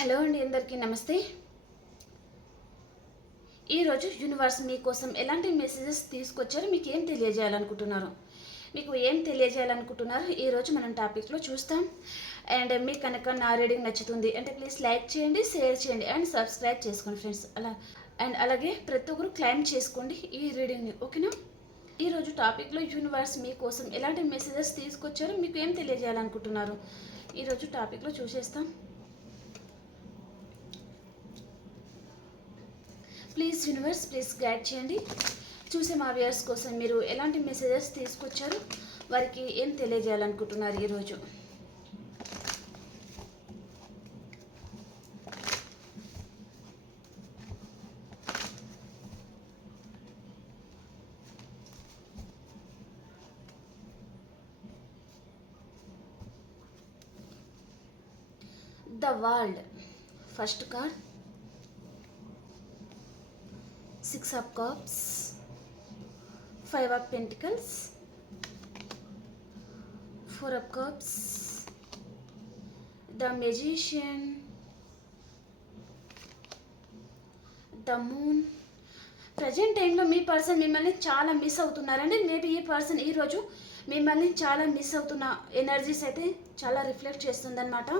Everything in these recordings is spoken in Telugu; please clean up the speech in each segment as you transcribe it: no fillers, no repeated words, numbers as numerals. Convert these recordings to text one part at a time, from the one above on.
హలో అండి, అందరికీ నమస్తే. ఈరోజు యూనివర్స్ మీకోసం ఎలాంటి మెసేజెస్ తీసుకొచ్చారు, మీకు ఏం తెలియజేయాలనుకుంటున్నారు, ఈరోజు మనం టాపిక్లో చూస్తాం. అండ్ మీకు కనుక నా రీడింగ్ నచ్చుతుంది అంటే ప్లీజ్ లైక్ చేయండి, షేర్ చేయండి అండ్ సబ్స్క్రైబ్ చేసుకోండి ఫ్రెండ్స్. అలాగే ప్రతి ఒక్కరు క్లైమ్ చేసుకోండి ఈ రీడింగ్ని, ఓకేనా. ఈరోజు టాపిక్లో యూనివర్స్ మీకోసం ఎలాంటి మెసేజెస్ తీసుకొచ్చారు, మీకు ఏం తెలియజేయాలనుకుంటున్నారు, ఈరోజు టాపిక్లో చూసేస్తాం. ప్లీజ్ యూనివర్స్, ప్లీజ్ గైడ్ చేయండి. చూసే మా వ్యూయర్స్ కోసం మీరు ఎలాంటి మెసేజెస్ తీసుకొచ్చారు, వారికి ఏం తెలియజేయాలనుకుంటున్నారు ఈరోజు. The world, first card. 6 of Cups, 5 of Pentacles, 4 of Cups, the Magician, the Moon. Present టైంలో మీ పర్సన్ మిమ్మల్ని చాలా మిస్ అవుతున్నారండి. మేబీ ఈ పర్సన్ ఈరోజు మిమ్మల్ని చాలా మిస్ అవుతున్న ఎనర్జీస్ అయితే చాలా రిఫ్లెక్ట్ చేస్తుందన్నమాట.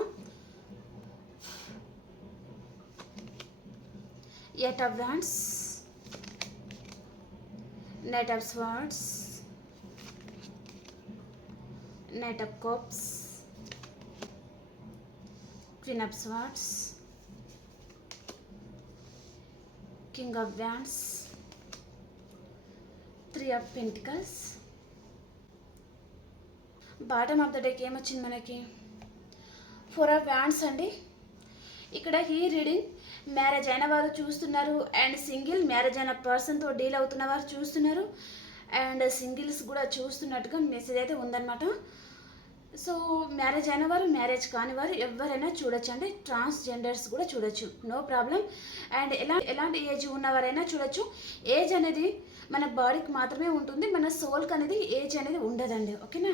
8 of Wands, Knight of Swords, Knight of Cups, Queen of Swords, King of Wands, 3 of Pentacles. Bottom of the డేకి ఏమొచ్చింది మనకి? 4 of Wands అండి. ఇక్కడ ఈ రీడింగ్ మ్యారేజ్ అయిన వారు చూస్తున్నారు, అండ్ సింగిల్ మ్యారేజ్ అయిన పర్సన్తో డీల్ అవుతున్న వారు చూస్తున్నారు, అండ్ సింగిల్స్ కూడా చూస్తున్నట్టుగా మెసేజ్ అయితే ఉందన్నమాట. సో మ్యారేజ్ అయిన వారు, మ్యారేజ్ కాని వారు ఎవరైనా చూడొచ్చు అండి. ట్రాన్స్జెండర్స్ కూడా చూడొచ్చు, నో ప్రాబ్లం. అండ్ ఎలాంటి ఏజ్ ఉన్నవారైనా చూడొచ్చు. ఏజ్ అనేది మన బాడీకి మాత్రమే ఉంటుంది, మన సోల్కి అనేది ఏజ్ అనేది ఉండదండి, ఓకేనా.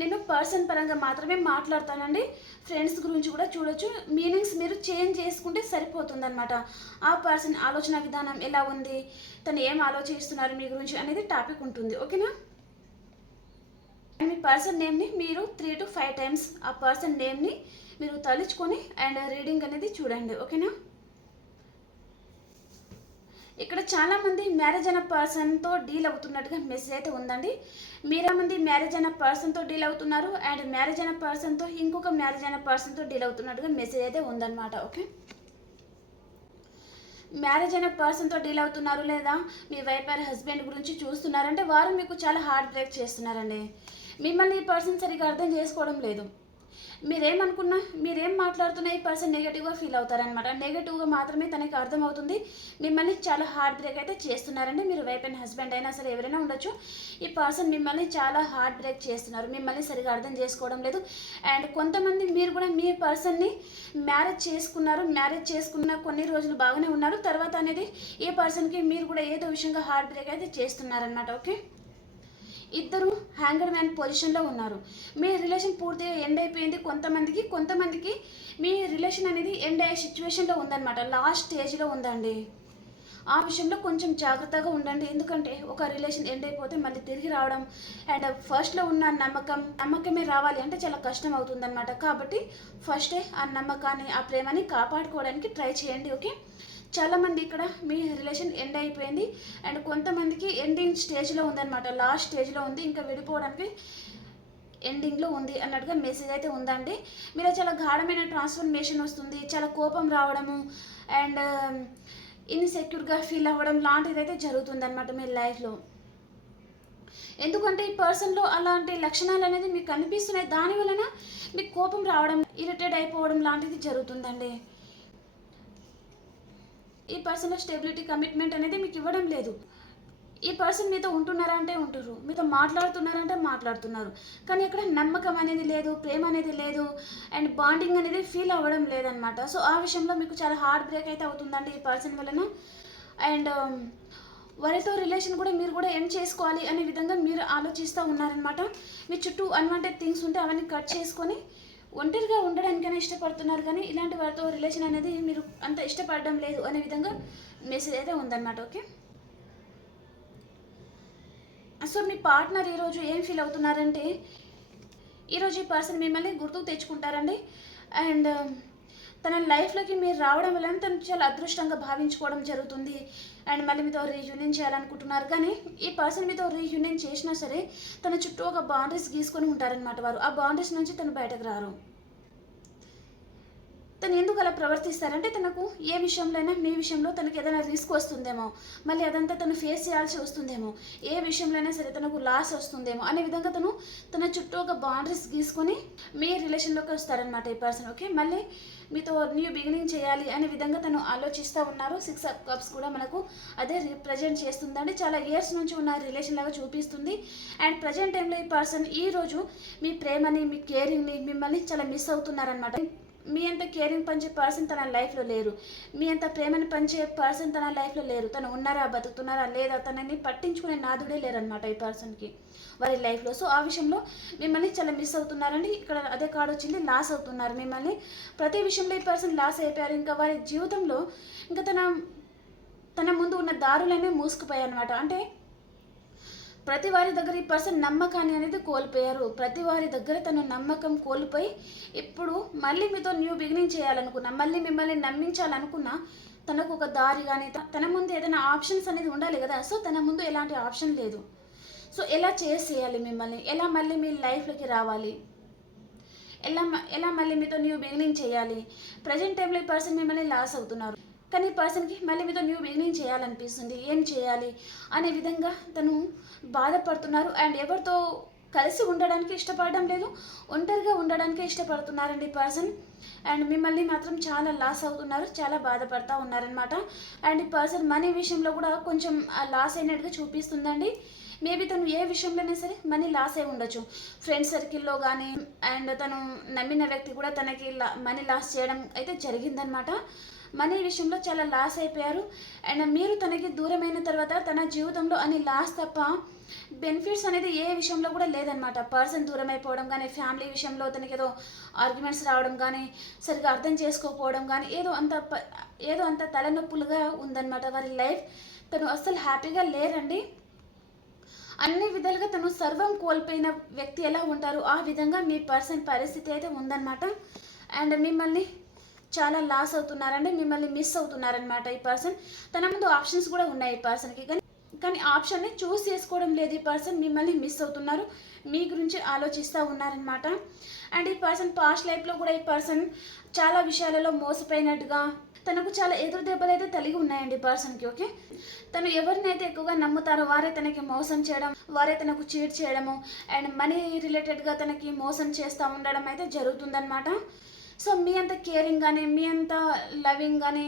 నేను పర్సన్ పరంగా మాత్రమే మాట్లాడతానండి. ఫ్రెండ్స్ గురించి కూడా చూడొచ్చు. మీనింగ్స్ మీరు చేంజ్ చేసుకుంటే సరిపోతుందన్నమాట. ఆ పర్సన్ ఆలోచన విధానం ఎలా ఉంది, తను ఏం ఆలోచిస్తున్నారు మీ గురించి అనేది టాపిక్ ఉంటుంది, ఓకేనా. మీ పర్సన్ నేమ్ని మీరు 3 to 5 times ఆ పర్సన్ నేమ్ని మీరు తలుచుకొని అండ్ రీడింగ్ అనేది చూడండి, ఓకేనా. ఇక్కడ చాలామంది మ్యారేజ్ అయిన పర్సన్తో డీల్ అవుతున్నట్టుగా మెసేజ్ అయితే ఉందండి. మీరేమంది మ్యారేజ్ అయిన పర్సన్తో డీల్ అవుతున్నారు, అండ్ మ్యారేజ్ అయిన పర్సన్తో ఇంకొక మ్యారేజ్ అయిన పర్సన్తో డీల్ అవుతున్నట్టుగా మెసేజ్ అయితే ఉందన్నమాట, ఓకే. మ్యారేజ్ అయిన పర్సన్తో డీల్ అవుతున్నారు, లేదా మీ వైఫ్ ఆర్ హస్బెండ్ గురించి చూస్తున్నారంటే వారు మీకు చాలా హార్ట్ బ్రేక్ చేస్తున్నారండి. మిమ్మల్ని ఈ పర్సన్ సరిగా అర్థం చేసుకోవడం లేదు. మీరేమనుకున్నా, మీరేం మాట్లాడుతున్నా ఈ పర్సన్ నెగిటివ్గా ఫీల్ అవుతారనమాట. నెగిటివ్గా మాత్రమే తనకి అర్థమవుతుంది. మిమ్మల్ని చాలా హార్ట్ బ్రేక్ అయితే చేస్తున్నారండి. మీరు వైఫ్ అండ్ హస్బెండ్ అయినా సరే ఎవరైనా ఉండొచ్చు. ఈ పర్సన్ మిమ్మల్ని చాలా హార్ట్ బ్రేక్ చేస్తున్నారు, మిమ్మల్ని సరిగా అర్థం చేసుకోవడం లేదు. అండ్ కొంతమంది మీరు కూడా మీ పర్సన్ని మ్యారేజ్ చేసుకున్న కొన్ని రోజులు బాగానే ఉన్నారు, తర్వాత అనేది ఈ పర్సన్కి మీరు కూడా ఏదో విషయంగా హార్ట్ బ్రేక్ అయితే చేస్తున్నారనమాట, ఓకే. ఇద్దరు హ్యాంగర్ మ్యాన్ పొజిషన్లో ఉన్నారు. మీ రిలేషన్ పూర్తిగా ఎండ్ అయిపోయింది. కొంతమందికి మీ రిలేషన్ అనేది ఎండ్ అయ్యే సిచ్యువేషన్లో ఉందన్నమాట, లాస్ట్ స్టేజ్లో ఉందండి. ఆ విషయంలో కొంచెం జాగ్రత్తగా ఉండండి. ఎందుకంటే ఒక రిలేషన్ ఎండ్ అయిపోతే మళ్ళీ తిరిగి రావడం అండ్ ఫస్ట్లో ఉన్న నమ్మకమే రావాలి అంటే చాలా కష్టం అవుతుందన్నమాట. కాబట్టి ఫస్టే ఆ నమ్మకాన్ని, ఆ ప్రేమని కాపాడుకోవడానికి ట్రై చేయండి, ఓకే. చాలామంది ఇక్కడ మీ రిలేషన్ ఎండ్ అయిపోయింది, అండ్ కొంతమందికి ఎండింగ్ స్టేజ్లో ఉందన్నమాట, లాస్ట్ స్టేజ్లో ఉంది, ఇంకా విడిపోవడానికి ఎండింగ్లో ఉంది అన్నట్టుగా మెసేజ్ అయితే ఉందండి. మీరు చాలా గాఢమైన ట్రాన్స్ఫర్మేషన్ వస్తుంది, చాలా కోపం రావడము అండ్ ఇన్సెక్యూర్గా ఫీల్ అవ్వడం లాంటిది అయితే జరుగుతుందన్నమాట మీ లైఫ్లో. ఎందుకంటే ఈ పర్సన్లో అలాంటి లక్షణాలు అనేది మీకు కనిపిస్తున్నాయి. దాని వలన మీకు కోపం రావడం, ఇరిటేట్ అయిపోవడం లాంటిది జరుగుతుందండి. ఈ పర్సన్ స్టెబిలిటీ, కమిట్మెంట్ అనేది మీకు ఇవ్వడం లేదు. ఈ పర్సన్ మీతో ఉంటున్నారా అంటే ఉంటున్నారు, మీతో మాట్లాడుతున్నారంటే మాట్లాడుతున్నారు, కానీ ఇక్కడ నమ్మకం అనేది లేదు, ప్రేమ అనేది లేదు, అండ్ బాండింగ్ అనేది ఫీల్ అవ్వడం లేదనమాట. సో ఆ విషయంలో మీకు చాలా హార్ట్ బ్రేక్ అయితే అవుతుందండి ఈ పర్సన్ వలన. అండ్ వారితో రిలేషన్ కూడా మీరు కూడా ఎండ్ చేసుకోవాలి అనే విధంగా మీరు ఆలోచిస్తూ ఉన్నారనమాట. మీ చుట్టూ అన్వాంటెడ్ థింగ్స్ ఉంటే అవన్నీ కట్ చేసుకొని ఒంటరిగా ఉండడానికైనా ఇష్టపడుతున్నారు, కానీ ఇలాంటి వారితో రిలేషన్ అనేది మీరు అంత ఇష్టపడడం లేదు అనే విధంగా మెసేజ్ అయితే ఉందన్నమాట. ఓకే, సో మీ పార్ట్నర్ ఈరోజు ఏం ఫీల్ అవుతున్నారంటే, ఈరోజు ఈ పర్సన్ మిమ్మల్ని గుర్తుకు తెచ్చుకుంటారండి. అండ్ తన లైఫ్లోకి మీరు రావడం వల్ల తను చాలా అదృష్టంగా భావించుకోవడం జరుగుతుంది. అండ్ మళ్ళీ మీతో రీయూనియన్ చేయాలనుకుంటున్నారు, కానీ ఈ పర్సన్ మీతో రీయూనియన్ చేసినా సరే తన చుట్టూ ఒక బౌండరీస్ గీసుకొని ఉంటారనమాట. వారు ఆ బౌండరీస్ నుంచి తను బయటకు రారు. తను ఎందుకు అలా ప్రవర్తిస్తారంటే, తనకు ఏ విషయంలోనైనా మీ విషయంలో తనకి ఏదైనా రిస్క్ వస్తుందేమో, మళ్ళీ అదంతా తను ఫేస్ చేయాల్సి వస్తుందేమో, ఏ విషయంలోనైనా సరే తనకు లాస్ వస్తుందేమో అనే విధంగా తన చుట్టూ ఒక బౌండరీస్ గీసుకొని మీ రిలేషన్లోకి వస్తారనమాట ఈ పర్సన్. ఓకే, మళ్ళీ మీతో న్యూ బిగినింగ్ చేయాలి అనే విధంగా తను ఆలోచిస్తూ ఉన్నారు. 6 of Cups కూడా మనకు అదే రిప్రజెంట్ చేస్తుందండి. చాలా ఇయర్స్ నుంచి ఉన్న రిలేషన్ లాగా చూపిస్తుంది. అండ్ ప్రజెంట్ టైంలో ఈ పర్సన్ ఈరోజు మీ ప్రేమని, మీ కేరింగ్ని, మిమ్మల్ని చాలా మిస్ అవుతున్నారనమాట. మీ అంత కేరింగ్ పంచే పర్సన్ తన లైఫ్లో లేరు, మీ అంత ప్రేమని పంచే పర్సన్ తన లైఫ్లో లేరు. తను ఉన్నారా, బతుకుతున్నారా లేదా, తనని పట్టించుకునే నాదుడే లేరనమాట ఈ పర్సన్కి వారి లైఫ్లో. సో ఆ విషయంలో మిమ్మల్ని చాలా మిస్ అవుతున్నారండి. ఇక్కడ అదే కార్డు వచ్చింది, లాస్ అవుతున్నారు మిమ్మల్ని. ప్రతి విషయంలో ఈ పర్సన్ లాస్ అయిపోయారు. ఇంకా వారి జీవితంలో ఇంకా తన ముందు ఉన్న దారులనే మూసుకుపోయాయి అనమాట. అంటే ప్రతి వారి దగ్గర ఈ పర్సన్ నమ్మకాన్ని అనేది కోల్పోయారు. ప్రతి వారి దగ్గర తను నమ్మకం కోల్పోయి ఇప్పుడు మళ్ళీ మీతో న్యూ బిగినింగ్ చేయాలనుకున్నా, మళ్ళీ మిమ్మల్ని నమ్మించాలనుకున్నా తనకు ఒక దారి కానీ, తన ముందు ఏదైనా ఆప్షన్స్ అనేది ఉండాలి కదా. సో తన ముందు ఎలాంటి ఆప్షన్ లేదు. సో ఎలా చేయాలి మిమ్మల్ని, ఎలా మళ్ళీ మీ లైఫ్లోకి రావాలి, ఎలా మళ్ళీ మీతో న్యూ బిగినింగ్ చేయాలి. ప్రజెంట్ టైంలో ఈ పర్సన్ మిమ్మల్ని లాస్ అవుతున్నారు, కానీ ఈ పర్సన్కి మళ్ళీ మీతో న్యూ బిగినింగ్ చేయాలనిపిస్తుంది. ఏం చేయాలి అనే విధంగా తను బాధపడుతున్నారు. అండ్ ఎవరితో కలిసి ఉండడానికి ఇష్టపడడం లేదు, ఒంటరిగా ఉండడానికి ఇష్టపడుతున్నారండి ఈ పర్సన్. అండ్ మిమ్మల్ని మాత్రం చాలా లాస్ అవుతున్నారు, చాలా బాధపడుతూ ఉన్నారనమాట. అండ్ ఈ పర్సన్ మనీ విషయంలో కూడా కొంచెం లాస్ అయినట్టుగా చూపిస్తుందండి. మేబీ తను ఏ విషయంలోనే సరే మనీ లాస్ అయి ఉండొచ్చు. ఫ్రెండ్ సర్కిల్లో కానీ, అండ్ తను నమ్మిన వ్యక్తి కూడా తనకి మనీ లాస్ చేయడం అయితే జరిగిందనమాట. మనీ విషయంలో చాలా లాస్ అయిపోయారు. అండ్ మీరు తనకి దూరమైన తర్వాత తన జీవితంలో అన్ని లాస్ తప్ప బెనిఫిట్స్ అనేది ఏ విషయంలో కూడా లేదనమాట. పర్సన్ దూరం అయిపోవడం కానీ, ఫ్యామిలీ విషయంలో తనకి ఏదో ఆర్గ్యుమెంట్స్ రావడం కానీ, సరిగా అర్థం చేసుకోకపోవడం కానీ, ఏదో అంత తలనొప్పులుగా ఉందన్నమాట వారి లైఫ్. తను అస్సలు హ్యాపీగా లేరండి. అన్ని విధాలుగా తను సర్వం కోల్పోయిన వ్యక్తి ఎలా ఉంటారు ఆ విధంగా మీ పర్సన్ పరిస్థితి అయితే ఉందన్నమాట. అండ్ మిమ్మల్ని చాలా లాస్ అవుతున్నారండి, మిమ్మల్ని మిస్ అవుతున్నారనమాట ఈ పర్సన్. తన ముందు ఆప్షన్స్ కూడా ఉన్నాయి ఈ పర్సన్కి, కానీ ఆప్షన్ని చూస్ చేసుకోవడం లేదు ఈ పర్సన్. మిమ్మల్ని మిస్ అవుతున్నారు, మీ గురించి ఆలోచిస్తూ ఉన్నారనమాట. అండ్ ఈ పర్సన్ పాస్ట్ లైఫ్లో కూడా ఈ పర్సన్ చాలా విషయాలలో మోసపోయినట్టుగా తనకు చాలా ఎదురు దెబ్బలు అయితే తలిగి ఉన్నాయండి ఈ పర్సన్కి. ఓకే, తను ఎవరినైతే ఎక్కువగా నమ్ముతారో వారే తనకి మోసం చేయడం, వారే తనకు చీట్ చేయడము, అండ్ మనీ రిలేటెడ్గా తనకి మోసం చేస్తూ ఉండడం అయితే జరుగుతుందన్నమాట. సో మీ అంత కేరింగ్ కానీ, మీ అంత లవింగ్ కానీ,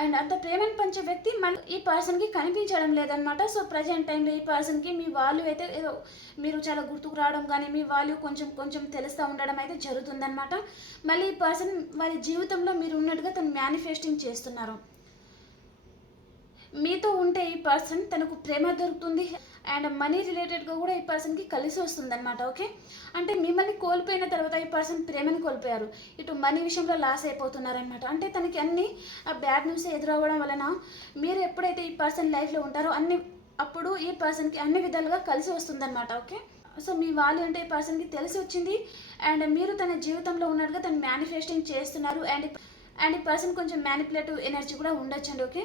అండ్ అంత ప్రేమను పంచే వ్యక్తి మళ్ళీ ఈ పర్సన్కి కనిపించడం లేదనమాట. సో ప్రజెంట్ టైంలో ఈ పర్సన్కి మీ వాల్యూ అయితే ఏదో మీరు చాలా గుర్తుకు రావడం కానీ, మీ వాల్యూ కొంచెం తెలుస్తూ ఉండడం అయితే జరుగుతుందనమాట. మళ్ళీ ఈ పర్సన్ వారి జీవితంలో మీరు ఉన్నట్టుగా తను మేనిఫెస్టింగ్ చేస్తున్నారు. మీతో ఉంటే ఈ పర్సన్ తనకు ప్రేమ దొరుకుతుంది, అండ్ మనీ రిలేటెడ్గా కూడా ఈ పర్సన్కి కలిసి వస్తుంది అనమాట. ఓకే, అంటే మిమ్మల్ని కోల్పోయిన తర్వాత ఈ పర్సన్ ప్రేమని కోల్పోయారు, ఇటు మనీ విషయంలో లాస్ అయిపోతున్నారనమాట. అంటే తనకి అన్ని బ్యాడ్ న్యూస్ ఎదురవ్వడం వలన మీరు ఎప్పుడైతే ఈ పర్సన్ లైఫ్లో ఉంటారో అప్పుడు ఈ పర్సన్కి అన్ని విధాలుగా కలిసి వస్తుందన్నమాట. ఓకే, సో మీ వాళ్ళు అంటే ఈ పర్సన్కి తెలిసి వచ్చింది, అండ్ మీరు తన జీవితంలో ఉన్నట్టుగా తను మేనిఫెస్టింగ్ చేస్తున్నారు. అండ్ ఈ పర్సన్ కొంచెం మ్యానిపులేటివ్ ఎనర్జీ కూడా ఉండొచ్చండి. ఓకే,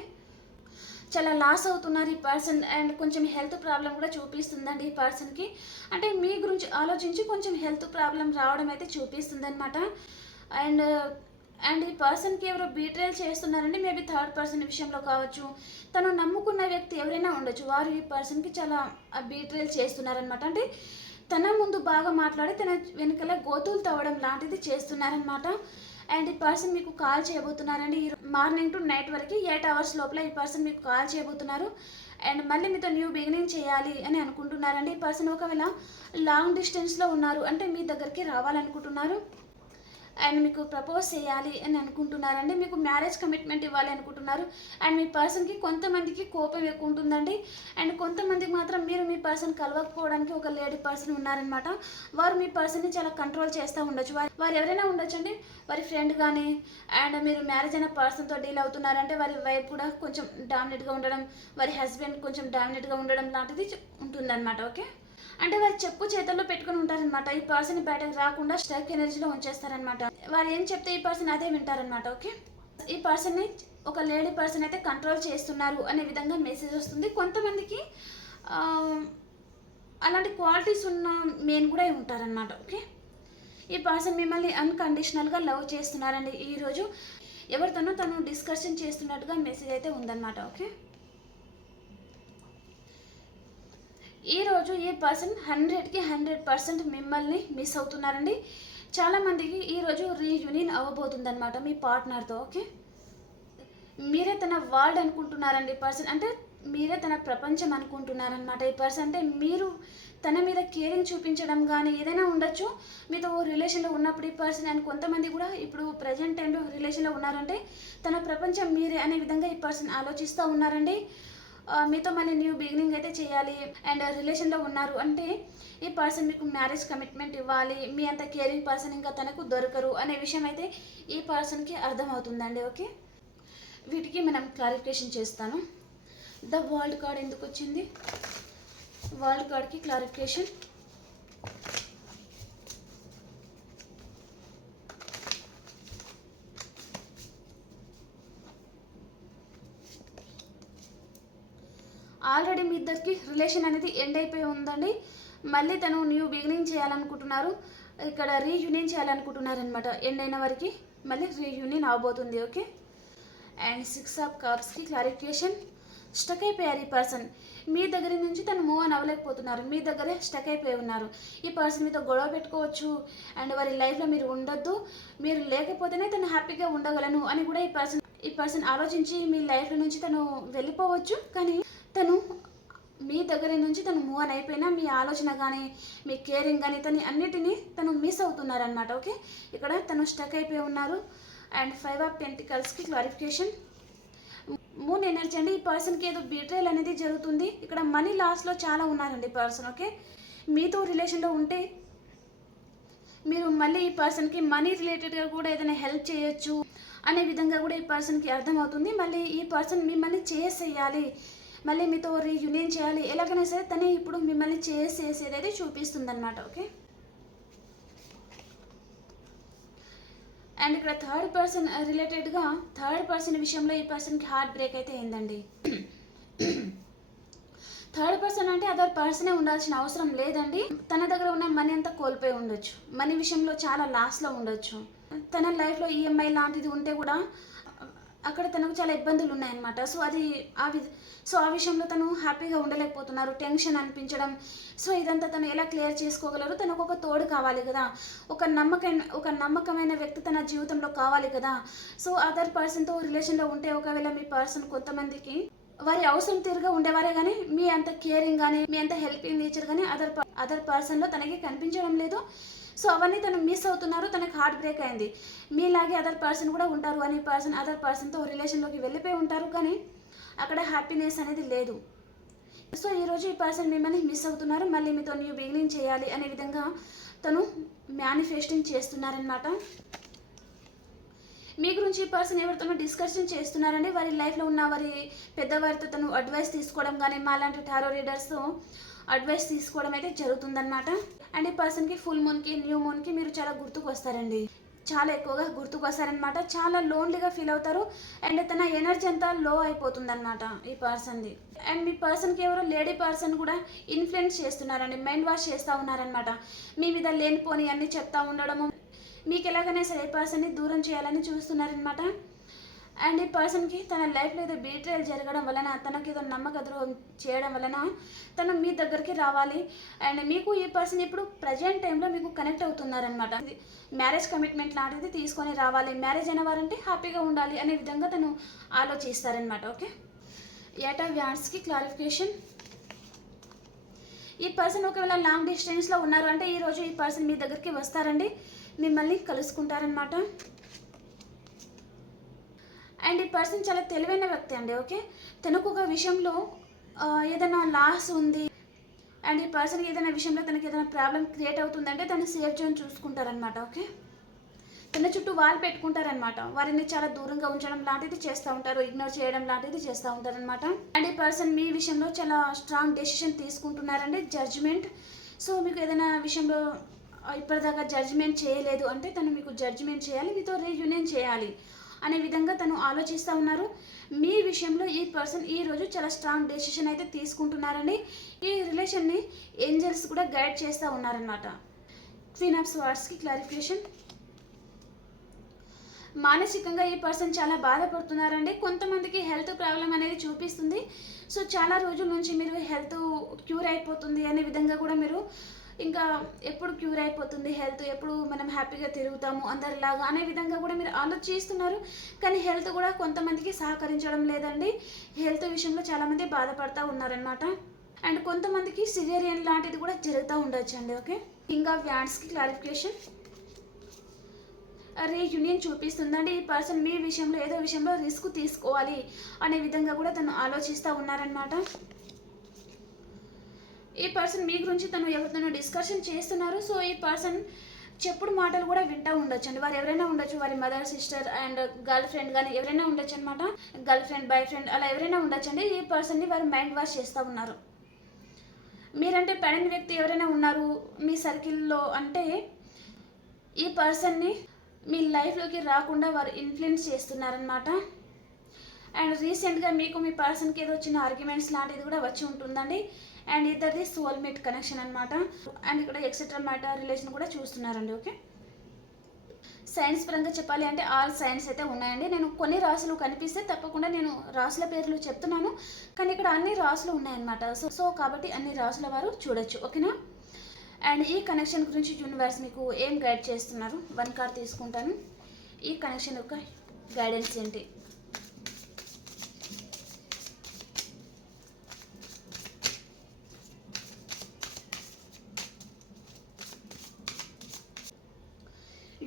చాలా లాస్ అవుతున్నారు ఈ పర్సన్. అండ్ కొంచెం హెల్త్ ప్రాబ్లం కూడా చూపిస్తుందండి ఈ పర్సన్కి. అంటే మీ గురించి ఆలోచించి కొంచెం హెల్త్ ప్రాబ్లం రావడం అయితే చూపిస్తుంది అనమాట. అండ్ ఈ పర్సన్కి ఎవరో బీట్రేల్ చేస్తున్నారండి. మేబీ థర్డ్ పర్సన్ విషయంలో కావచ్చు, తను నమ్ముకున్న వ్యక్తి ఎవరైనా ఉండొచ్చు, వారు ఈ పర్సన్కి చాలా బీట్రేల్ చేస్తున్నారనమాట. అంటే తన ముందు బాగా మాట్లాడి తన వెనుకల గోతులు తవ్వడం లాంటిది చేస్తున్నారనమాట. అండ్ ఈ పర్సన్ మీకు కాల్ చేయబోతున్నారండి. మార్నింగ్ టు నైట్ వరకు 8 hours లోపల ఈ పర్సన్ మీకు కాల్ చేయబోతున్నారు. అండ్ మళ్ళీ మీతో న్యూ బిగినింగ్ చేయాలి అని అనుకుంటున్నారండి. ఈ పర్సన్ ఒకవేళ లాంగ్ డిస్టెన్స్లో ఉన్నారు అంటే మీ దగ్గరికి రావాలనుకుంటున్నారు. అండ్ మీకు ప్రపోజ్ చేయాలి అని అనుకుంటున్నారండి, మీకు మ్యారేజ్ కమిట్మెంట్ ఇవ్వాలి అనుకుంటున్నారు. అండ్ మీ పర్సన్కి కొంతమందికి కోపం ఎక్కువ ఉంటుందండి. అండ్ కొంతమందికి మాత్రం మీరు మీ పర్సన్ కలవకపోవడానికి ఒక లేడీ పర్సన్ ఉన్నారనమాట. వారు మీ పర్సన్ని చాలా కంట్రోల్ చేస్తూ ఉండొచ్చు. వారు ఎవరైనా ఉండొచ్చండి, వారి ఫ్రెండ్ కానీ. అండ్ మీరు మ్యారేజ్ అయిన పర్సన్తో డీల్ అవుతున్నారంటే వారి వైఫ్ కూడా కొంచెం డామినేట్గా ఉండడం, వారి హస్బెండ్ కొంచెం డామినేట్గా ఉండడం లాంటిది ఉంటుందన్నమాట. ఓకే, అంటే వారు చెప్పు చేతుల్లో పెట్టుకుని ఉంటారనమాట. ఈ పర్సన్ బయటకు రాకుండా స్టక్ ఎనర్జీలో ఉంచేస్తారనమాట. వారు ఏం చెప్తే ఈ పర్సన్ అదే వింటారనమాట. ఓకే, ఈ పర్సన్ని ఒక లేడీ పర్సన్ అయితే కంట్రోల్ చేస్తున్నారు అనే విధంగా మెసేజ్ వస్తుంది. కొంతమందికి అలాంటి క్వాలిటీస్ ఉన్న మెయిన్ కూడా ఉంటారనమాట. ఓకే, ఈ పర్సన్ మిమ్మల్ని అన్కండిషనల్గా లవ్ చేస్తున్నారండి. ఈరోజు ఎవరితోనో తను డిస్కషన్ చేస్తున్నట్టుగా మెసేజ్ అయితే ఉందన్నమాట. ఓకే, ఈరోజు ఈ పర్సన్ 100కి 100% మిమ్మల్ని మిస్ అవుతున్నారండి. చాలామందికి ఈరోజు రీయూనియన్ అవ్వబోతుందన్నమాట మీ పార్ట్నర్తో. ఓకే, మీరే తన వరల్డ్ అనుకుంటున్నారండి. పర్సన్ అంటే మీరే తన ప్రపంచం అనుకుంటున్నారనమాట. ఈ పర్సన్ అంటే మీరు తన మీద కేరింగ్ చూపించడం కానీ ఏదైనా ఉండొచ్చు. మీతో రిలేషన్లో ఉన్నప్పుడు ఈ పర్సన్ అండ్ కొంతమంది కూడా ఇప్పుడు ప్రజెంట్ టైంలో రిలేషన్లో ఉన్నారంటే తన ప్రపంచం మీరే అనే విధంగా ఈ పర్సన్ ఆలోచిస్తూ ఉన్నారండి. మీతో మళ్ళీ న్యూ బిగినింగ్ అయితే చేయాలి. అండ్ రిలేషన్లో ఉన్నారు అంటే ఈ పర్సన్ మీకు మ్యారేజ్ కమిట్మెంట్ ఇవ్వాలి, మీ అంత కేరింగ్ పర్సన్ ఇంకా తనకు దొరకరు అనే విషయం అయితే ఈ పర్సన్కి అర్థమవుతుందండి. ఓకే, వీటికి మనం క్లారిఫికేషన్ చేస్తాను. ద వరల్డ్ కార్డ్ ఎందుకు వచ్చింది, వరల్డ్ కార్డ్కి క్లారిఫికేషన్. ఆల్రెడీ మీ ఇద్దరికి రిలేషన్ అనేది ఎండ్ అయిపోయి ఉందండి. మళ్ళీ తను న్యూ బిగినింగ్ చేయాలనుకుంటున్నారు, ఇక్కడ రీయూనియన్ చేయాలనుకుంటున్నారు అనమాట. ఎండ్ అయిన వరకు మళ్ళీ రీయూనియన్ అవబోతుంది. ఓకే, అండ్ 6 ఆఫ్ కప్స్కి క్లారిఫికేషన్. స్టక్ అయిపోయారు ఈ పర్సన్. మీ దగ్గర నుంచి తను మూవ్ అని అవ్వలేకపోతున్నారు, మీ దగ్గరే స్టక్ అయిపోయి ఉన్నారు. ఈ పర్సన్ మీతో గొడవ పెట్టుకోవచ్చు అండ్ వారి లైఫ్లో మీరు ఉండొద్దు, మీరు లేకపోతేనే తను హ్యాపీగా ఉండగలను అని కూడా ఈ పర్సన్ ఆలోచించి మీ లైఫ్ నుంచి తను వెళ్ళిపోవచ్చు. కానీ తను మీ దగ్గర నుంచి తను మూవ్ అని అయిపోయినా మీ ఆలోచన కానీ మీ కేరింగ్ కానీ అన్నిటినీ తను మిస్ అవుతున్నారనమాట. ఓకే, ఇక్కడ తను స్టక్ అయిపోయి ఉన్నారు. అండ్ 5 ఆఫ్ పెంటికల్స్కి క్లారిఫికేషన్. మూన్ ఎనర్జీ అండి. ఈ పర్సన్కి ఏదో బిట్రేల్ అనేది జరుగుతుంది. ఇక్కడ మనీ లాస్లో చాలా ఉన్నారండి పర్సన్. ఓకే, మీతో రిలేషన్లో ఉంటే మీరు మళ్ళీ ఈ పర్సన్కి మనీ రిలేటెడ్గా కూడా ఏదైనా హెల్ప్ చేయొచ్చు అనే విధంగా కూడా ఈ పర్సన్కి అర్థమవుతుంది. మళ్ళీ ఈ పర్సన్ మిమ్మల్ని చేసేయాలి, మళ్ళీ మీతో రీయూనియన్ చేయాలి, ఎలాగైనా సరే తనే ఇప్పుడు మిమ్మల్ని చేసేది అయితే చూపిస్తుంది అనమాట. ఓకే, అండ్ ఇక్కడ థర్డ్ పర్సన్ రిలేటెడ్గా థర్డ్ పర్సన్ విషయంలో ఈ పర్సన్కి హార్ట్ బ్రేక్ అయితే అయిందండి. థర్డ్ పర్సన్ అంటే అదర్ పర్సనే ఉండాల్సిన అవసరం లేదండి. తన దగ్గర ఉన్న మనీ అంతా కోల్పోయి ఉండొచ్చు, మనీ విషయంలో చాలా లాస్లో ఉండొచ్చు. తన లైఫ్లో ఈఎంఐ లాంటిది ఉంటే కూడా అక్కడ తనకు చాలా ఇబ్బందులు ఉన్నాయన్నమాట. సో ఆ విషయంలో తను హ్యాపీగా ఉండలేకపోతున్నారు, టెన్షన్ అనిపించడం. సో ఇదంతా తను ఎలా క్లియర్ చేసుకోగలరు, తనకు ఒక తోడు కావాలి కదా, ఒక నమ్మకమైన వ్యక్తి తన జీవితంలో కావాలి కదా. సో అదర్ పర్సన్తో రిలేషన్లో ఉంటే ఒకవేళ మీ పర్సన్ కొంతమందికి వారి అవసరం తీరుగా ఉండేవారే కానీ మీ అంత కేరింగ్ కానీ మీ అంత హెల్పింగ్ నేచర్ కానీ అదర్ పర్సన్లో తనకి కనిపించడం లేదు. సో అవన్నీ తను మిస్ అవుతున్నారు, తనకు హార్ట్ బ్రేక్ అయింది. మీలాగే అదర్ పర్సన్ కూడా ఉంటారు అని అదర్ పర్సన్తో రిలేషన్లోకి వెళ్ళిపోయి ఉంటారు, కానీ అక్కడ హ్యాపీనెస్ అనేది లేదు. సో ఈరోజు ఈ పర్సన్ మిమ్మల్ని మిస్ అవుతున్నారు, మళ్ళీ మీతో న్యూ బిగినింగ్ చేయాలి అనే విధంగా తను మేనిఫెస్టింగ్ చేస్తున్నారనమాట. మీ గురించి ఈ పర్సన్ ఎవరితోనో డిస్కషన్ చేస్తున్నారండి. వారి లైఫ్లో ఉన్న వారి పెద్దవారితో తను అడ్వైస్ తీసుకోవడం కానీ మాలాంటి టారో రీడర్స్తో అడ్వైస్ తీసుకోవడం అయితే జరుగుతుందన్నమాట. అండ్ ఈ పర్సన్కి ఫుల్ మూన్కి న్యూ మూన్కి మీరు చాలా గుర్తుకు వస్తారండి, చాలా ఎక్కువగా గుర్తుకు వస్తారనమాట. చాలా లోన్లీగా ఫీల్ అవుతారు అండ్ తన ఎనర్జీ అంతా లో అయిపోతుంది అనమాట ఈ పర్సన్ది. అండ్ మీ పర్సన్కి ఎవరో లేడీ పర్సన్ కూడా ఇన్ఫ్లుయెన్స్ చేస్తున్నారండి, మైండ్ వాష్ చేస్తూ ఉన్నారనమాట. మీ మీద లేనిపోని అన్నీ చెప్తా ఉండడము, మీకు ఎలాగైనా సరే ఈ పర్సన్ని దూరం చేయాలని చూస్తున్నారనమాట. అండ్ ఈ పర్సన్కి తన లైఫ్లో ఏదో బీట్రేల్ జరగడం వలన, తనకి ఏదో నమ్మక ద్రోహం చేయడం వలన తను మీ దగ్గరికి రావాలి. అండ్ మీకు ఈ పర్సన్ ఇప్పుడు ప్రజెంట్ టైంలో మీకు కనెక్ట్ అవుతున్నారనమాట. మ్యారేజ్ కమిట్మెంట్ లాంటిది తీసుకొని రావాలి, మ్యారేజ్ అయిన వారంటే హ్యాపీగా ఉండాలి అనే విధంగా తను ఆలోచిస్తారనమాట. ఓకే, 8 ఆఫ్ వ్యాండ్స్కి క్లారిఫికేషన్. ఈ పర్సన్ ఒకవేళ లాంగ్ డిస్టెన్స్లో ఉన్నారు అంటే ఈరోజు ఈ పర్సన్ మీ దగ్గరికి వస్తారండి. మిమ్మల్ని కలుసుకుంటారనమాట. అండ్ ఈ పర్సన్ చాలా తెలివైన వ్యక్తి అండి. ఓకే, తనకు ఒక విషయంలో ఏదైనా లాస్ ఉంది అండ్ ఈ పర్సన్కి ఏదైనా విషయంలో తనకి ఏదైనా ప్రాబ్లం క్రియేట్ అవుతుందంటే తను సేఫ్ జోన్ చూసుకుంటారనమాట. ఓకే, తన చుట్టూ వాళ్ళు పెట్టుకుంటారనమాట. వారిని చాలా దూరంగా ఉంచడం లాంటిది చేస్తూ ఉంటారు, ఇగ్నోర్ చేయడం లాంటిది చేస్తూ ఉంటారనమాట. అండ్ ఈ పర్సన్ మీ విషయంలో చాలా స్ట్రాంగ్ డెసిషన్ తీసుకుంటున్నారండి, జడ్జిమెంట్. సో మీకు ఏదైనా విషయంలో ఇప్పటిదాకా జడ్జిమెంట్ చేయలేదు అంటే తను మీకు జడ్జిమెంట్ చేయాలి, మీతో రీయూనియన్ చేయాలి అనే విధంగా తను ఆలోచిస్తూ ఉన్నారు. మీ విషయంలో ఈ పర్సన్ ఈరోజు చాలా స్ట్రాంగ్ డెసిషన్ అయితే తీసుకుంటున్నారండి. ఈ రిలేషన్ని ఏంజల్స్ కూడా గైడ్ చేస్తూ ఉన్నారనమాట. క్వీన్ ఆఫ్ స్వార్డ్స్కి క్లారిఫికేషన్. మానసికంగా ఈ పర్సన్ చాలా బాధపడుతున్నారండి. కొంతమందికి హెల్త్ ప్రాబ్లం అనేది చూపిస్తుంది. సో చాలా రోజుల నుంచి మీరు హెల్త్ క్యూర్ అయిపోతుంది అనే విధంగా కూడా మీరు ఇంకా ఎప్పుడు క్యూర్ అయిపోతుంది హెల్త్, ఎప్పుడు మనం హ్యాపీగా తిరుగుతాము అందరిలాగా అనే విధంగా కూడా మీరు ఆలోచిస్తున్నారు. కానీ హెల్త్ కూడా కొంతమందికి సహకరించడం లేదండి. హెల్త్ విషయంలో చాలామంది బాధపడుతూ ఉన్నారనమాట. అండ్ కొంతమందికి సిజేరియన్ లాంటిది కూడా జరుగుతూ ఉండొచ్చు అండి. ఓకే, కింగ్ ఆఫ్ వ్యాండ్స్కి క్లారిఫికేషన్. రీయూనియన్ చూపిస్తుందండి. ఈ పర్సన్ మీ విషయంలో ఏదో విషయంలో రిస్క్ తీసుకోవాలి అనే విధంగా కూడా తను ఆలోచిస్తూ ఉన్నారనమాట. ఈ పర్సన్ మీ గురించి తను ఎవరితోనో డిస్కషన్ చేస్తున్నారు. సో ఈ పర్సన్ చెప్పుడు మాటలు కూడా వింటూ ఉండొచ్చు అండి. వారు ఎవరైనా ఉండొచ్చు, వారి mother, sister and girl friend కానీ ఎవరైనా ఉండొచ్చు అనమాట. గర్ల్ ఫ్రెండ్, బాయ్ ఫ్రెండ్ అలా ఎవరైనా ఉండొచ్చు అండి. ఈ పర్సన్ని వారు మైండ్ వాష్ చేస్తూ ఉన్నారు. మీరంటే పడిన వ్యక్తి ఎవరైనా ఉన్నారు మీ సర్కిల్లో అంటే ఈ పర్సన్ని మీ లైఫ్లోకి రాకుండా వారు ఇన్ఫ్లుయెన్స్ చేస్తున్నారనమాట. అండ్ రీసెంట్గా మీకు మీ పర్సన్కి ఏదో చిన్న ఆర్గ్యుమెంట్స్ లాంటిది కూడా వచ్చి ఉంటుందండి. అండ్ ఇద్దరిది సోల్మేట్ కనెక్షన్ అనమాట. అండ్ ఇక్కడ ఎక్సెట్రా మ్యాటర్ రిలేషన్ కూడా చూస్తున్నారండి. ఓకే, సైన్స్ పరంగా చెప్పాలి అంటే ఆల్ సైన్స్ అయితే ఉన్నాయండి. నేను కొన్ని రాసులు కనిపిస్తే తప్పకుండా నేను రాసుల పేర్లు చెప్తున్నాను, కానీ ఇక్కడ అన్ని రాసులు ఉన్నాయన్నమాట. సో కాబట్టి అన్ని రాసుల వారు చూడొచ్చు. ఓకేనా. అండ్ ఈ కనెక్షన్ గురించి యూనివర్స్ మీకు ఏం గైడ్ చేస్తున్నారు? 1 కార్డ్ తీసుకుంటాను. ఈ కనెక్షన్ యొక్క గైడెన్స్ ఏంటి?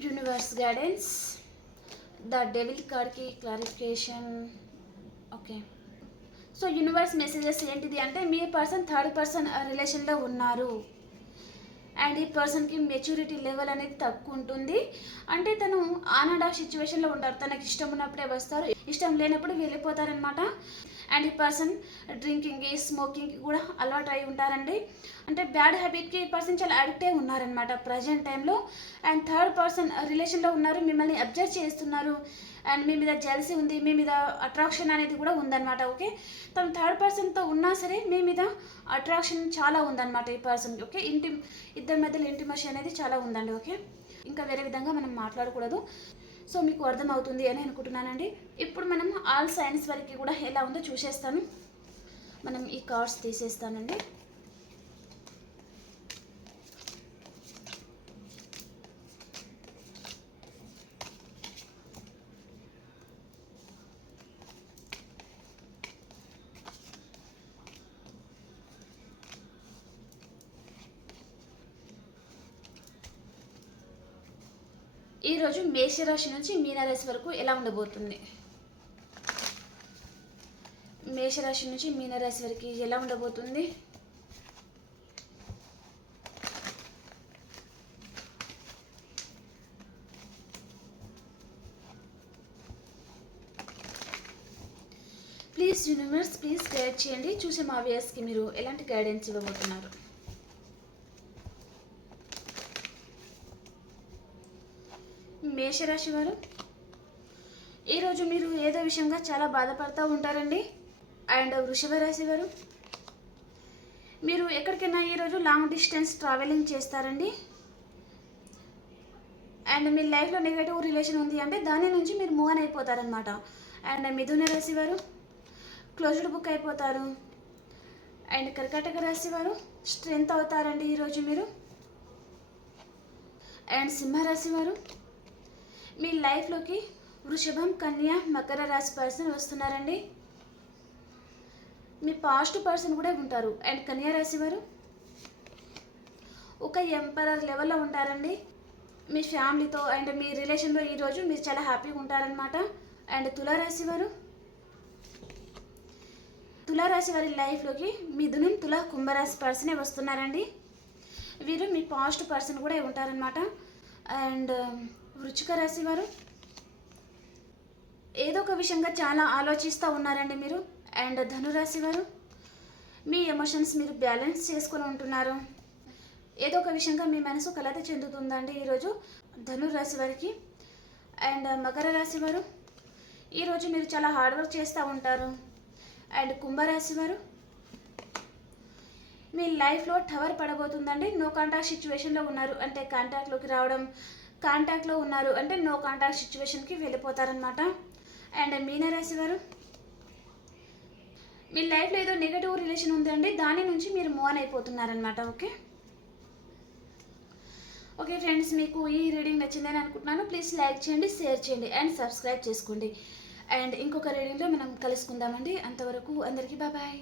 Universe guidance. ద డెవిల్ కార్డ్కి clarification. Okay, so universe messages ఏంటిది అంటే మీ పర్సన్ థర్డ్ పర్సన్ రిలేషన్లో ఉన్నారు అండ్ ఈ పర్సన్కి మెచ్యూరిటీ లెవెల్ అనేది తక్కువ ఉంటుంది. అంటే తను ఆన్ అండ్ ఆఫ్ సిచ్యువేషన్లో ఉంటారు. తనకి ఇష్టం ఉన్నప్పుడే వస్తారు, ఇష్టం లేనప్పుడు వెళ్ళిపోతారనమాట. అండ్ ఈ పర్సన్ డ్రింకింగ్కి, స్మోకింగ్కి కూడా అలవాటు అయి ఉంటారండి. అంటే బ్యాడ్ హ్యాబిట్కి ఈ పర్సన్ చాలా అడిక్ట్ అయి ఉన్నారనమాట ప్రజెంట్ టైంలో. అండ్ థర్డ్ పర్సన్ రిలేషన్లో ఉన్నారు, మిమ్మల్ని అబ్జర్వ్ చేస్తున్నారు అండ్ మీ మీద జెలసీ ఉంది, మీ మీద అట్రాక్షన్ అనేది కూడా ఉందన్నమాట. ఓకే, తను థర్డ్ పర్సన్తో ఉన్నా సరే మీ మీద అట్రాక్షన్ చాలా ఉందన్నమాట ఈ పర్సన్కి. ఓకే, ఇద్దరి మధ్యలో ఇంటిమసీ అనేది చాలా ఉందండి. ఓకే, ఇంకా వేరే విధంగా మనం మాట్లాడకూడదు. సో మీకు అర్థమవుతుంది అని అనుకుంటున్నానండి. ఇప్పుడు మనం ఆల్ సైన్స్ వరకు కూడా ఎలా ఉందో చూసేస్తాను. మనం ఈ కార్డ్స్ తీసేస్తానండి. ఈరోజు మేషరాశి నుంచి మీనరాశి వరకు ఎలా ఉండబోతుంది? మేషరాశి నుంచి మీనరాశి వరకు ఎలా ఉండబోతుంది? ప్లీజ్ యూనివర్స్ ప్లీజ్ గైడ్ చేయండి. చూసే మా వ్యూయర్స్కి మీరు ఎలాంటి గైడెన్స్ ఇవ్వబోతున్నారు? మేషరాశి వారు ఈరోజు మీరు ఏదో విషయంగా చాలా బాధపడుతూ ఉంటారండి. అండ్ వృషభ రాశి వారు మీరు ఎక్కడికైనా ఈరోజు లాంగ్ డిస్టెన్స్ ట్రావెలింగ్ చేస్తారండి. అండ్ మీ లైఫ్లో నెగటివ్ రిలేషన్ ఉంది అంటే దాని నుంచి మీరు మూవ్ ఆన్ అయిపోతారనమాట. అండ్ మిథున రాశి వారు క్లోజ్డ్ బుక్ అయిపోతారు. అండ్ కర్కాటక రాశి వారు స్ట్రెంగ్త్ అవుతారండి ఈరోజు మీరు. అండ్ సింహరాశి వారు మీ లైఫ్లోకి వృషభం, కన్య, మకర రాశి పర్సన్ వస్తున్నారండి. మీ పాస్ట్ పర్సన్ కూడా ఉంటారు. అండ్ కన్యా రాశి వారు ఒక ఎంపరర్ లెవెల్లో ఉంటారండి. మీ ఫ్యామిలీతో అండ్ మీ రిలేషన్లో ఈరోజు మీరు చాలా హ్యాపీగా ఉంటారనమాట. అండ్ తులారాశి వారి లైఫ్లోకి మిథునం, తుల, కుంభరాశి పర్సనే వస్తున్నారండి. వీరు మీ పాజిటివ్ పర్సన్ కూడా ఉంటారనమాట. అండ్ వృశ్చిక రాశి వారు ఏదో ఒక విషయంగా చాలా ఆలోచిస్తూ ఉన్నారండి మీరు. అండ్ ధనురాశి వారు మీ ఎమోషన్స్ మీరు బ్యాలెన్స్ చేసుకొని ఉంటున్నారు. ఏదో ఒక విషయంగా మీ మనసు కలత చెందుతుందండి ఈరోజు ధనురాశి వారికి. అండ్ మకర రాశి వారు ఈరోజు మీరు చాలా హార్డ్ వర్క్ చేస్తూ ఉంటారు. అండ్ కుంభరాశి వారు మీ లైఫ్లో టవర్ పడబోతుందండి. నో కాంటాక్ట్ సిచ్యువేషన్లో ఉన్నారు అంటే కాంటాక్ట్లోకి రావడం, కాంటాక్ట్లో ఉన్నారు అంటే నో కాంటాక్ట్ సిచ్యువేషన్కి వెళ్ళిపోతారనమాట. అండ్ మీనరాశి వారు మీ లైఫ్లో ఏదో నెగటివ్ రిలేషన్ ఉందండి, దాని నుంచి మీరు మూవ్ ఆన్ అయిపోతున్నారనమాట. ఓకే ఫ్రెండ్స్, మీకు ఈ రీడింగ్ నచ్చిందని అనుకుంటున్నాను. ప్లీజ్ లైక్ చేయండి, షేర్ చేయండి అండ్ సబ్స్క్రైబ్ చేసుకోండి. అండ్ ఇంకొక రీడింగ్లో మనం కలుసుకుందామండి. అంతవరకు అందరికీ బాయ్.